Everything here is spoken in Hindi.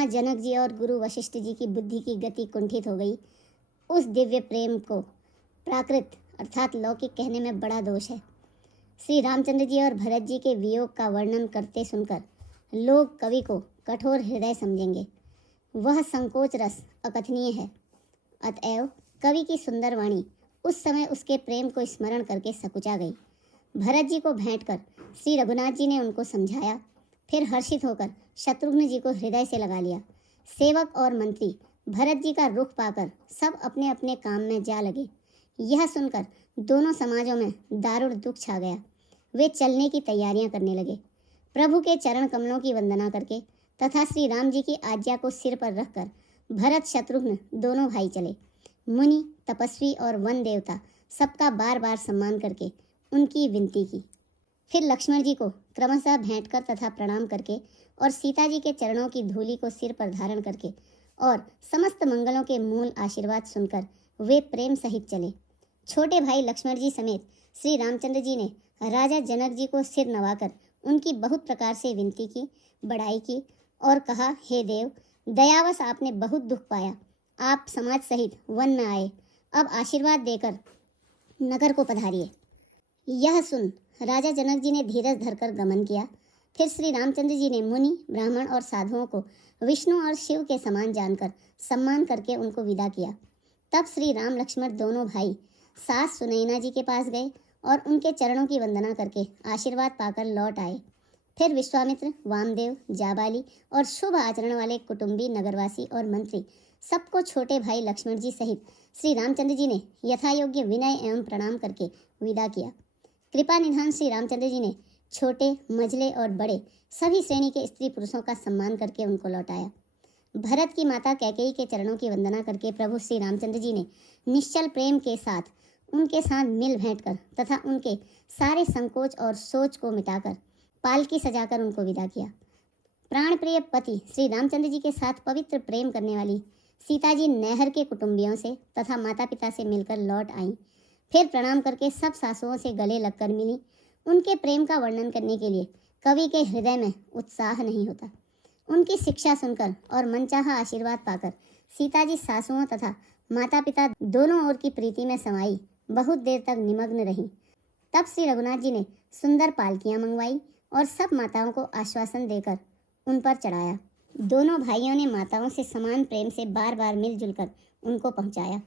जहाँ जनक जी और गुरु वशिष्ठ जी की बुद्धि की गति कुंठित हो गई, उस दिव्य प्रेम को प्राकृत अर्थात लौकिक कहने में बड़ा दोष है। श्री रामचंद्र जी और भरत जी के वियोग का वर्णन करते सुनकर लोग कवि को कठोर हृदय समझेंगे। वह संकोच रस अकथनीय है। अतएव कवि की सुंदर वाणी उस समय उसके प्रेम को स्मरण करके सकुचा गई। भरत जी को भेंट कर श्री रघुनाथ जी ने उनको समझाया, फिर हर्षित होकर शत्रुघ्न जी को हृदय से लगा लिया। सेवक और मंत्री भरत जी का रुख पाकर सब अपने अपने काम में जा लगे। यह सुनकर दोनों समाजों में दारुण दुख छा गया। वे चलने की तैयारियां करने लगे। प्रभु के चरण कमलों की वंदना करके तथा श्री राम जी की आज्ञा को सिर पर रखकर भरत शत्रुघ्न दोनों भाई चले। मुनि, तपस्वी और वन देवता सबका बार बार सम्मान करके उनकी विनती की। फिर लक्ष्मण जी को क्रमशः भेंट कर तथा प्रणाम करके और सीता जी के चरणों की धूलि को सिर पर धारण करके और समस्त मंगलों के मूल आशीर्वाद सुनकर वे प्रेम सहित चले। छोटे भाई लक्ष्मण जी समेत श्री रामचंद्र जी ने राजा जनक जी को सिर नवाकर उनकी बहुत प्रकार से विनती की, बड़ाई की और कहा, हे देव, दयावश आपने बहुत दुख पाया, आप समाज सहित वन में आए, अब आशीर्वाद देकर नगर को पधारिए। यह सुन राजा जनक जी ने धीरज धरकर गमन किया। फिर श्री रामचंद्र जी ने मुनि, ब्राह्मण और साधुओं को विष्णु और शिव के समान जानकर सम्मान करके उनको विदा किया। तब श्री राम लक्ष्मण दोनों भाई सास सुनैना जी के पास गए और उनके चरणों की वंदना करके आशीर्वाद पाकर लौट आए। फिर विश्वामित्र, वामदेव, जाबाली और शुभ आचरण वाले कुटुंबी, नगरवासी और मंत्री सबको छोटे भाई लक्ष्मण जी सहित श्री रामचंद्र जी ने यथायोग्य विनय एवं प्रणाम करके विदा किया। कृपा निधान श्री रामचंद्र जी ने छोटे, मझले और बड़े सभी श्रेणी के स्त्री पुरुषों का सम्मान करके उनको लौटाया। भरत की माता कैकेयी के चरणों की वंदना करके प्रभु श्री रामचंद्र जी ने निश्चल प्रेम के साथ उनके साथ मिल भेंट कर तथा उनके सारे संकोच और सोच को मिटाकर पालकी सजाकर उनको विदा किया। प्राण प्रिय पति श्री रामचंद्र जी के साथ पवित्र प्रेम करने वाली सीता जी नैहर के कुटुंबियों से तथा माता पिता से मिलकर लौट आईं। फिर प्रणाम करके सब सासुओं से गले लगकर मिली। उनके प्रेम का वर्णन करने के लिए कवि के हृदय में उत्साह नहीं होता। उनकी शिक्षा सुनकर और मनचाहा आशीर्वाद पाकर सीता जी सासुओं तथा माता पिता दोनों ओर की प्रीति में समाई बहुत देर तक निमग्न रहीं। तब श्री रघुनाथ जी ने सुंदर पालकियां मंगवाई और सब माताओं को आश्वासन देकर उन पर चढ़ाया। दोनों भाइयों ने माताओं से समान प्रेम से बार बार मिलजुल कर उनको पहुंचाया।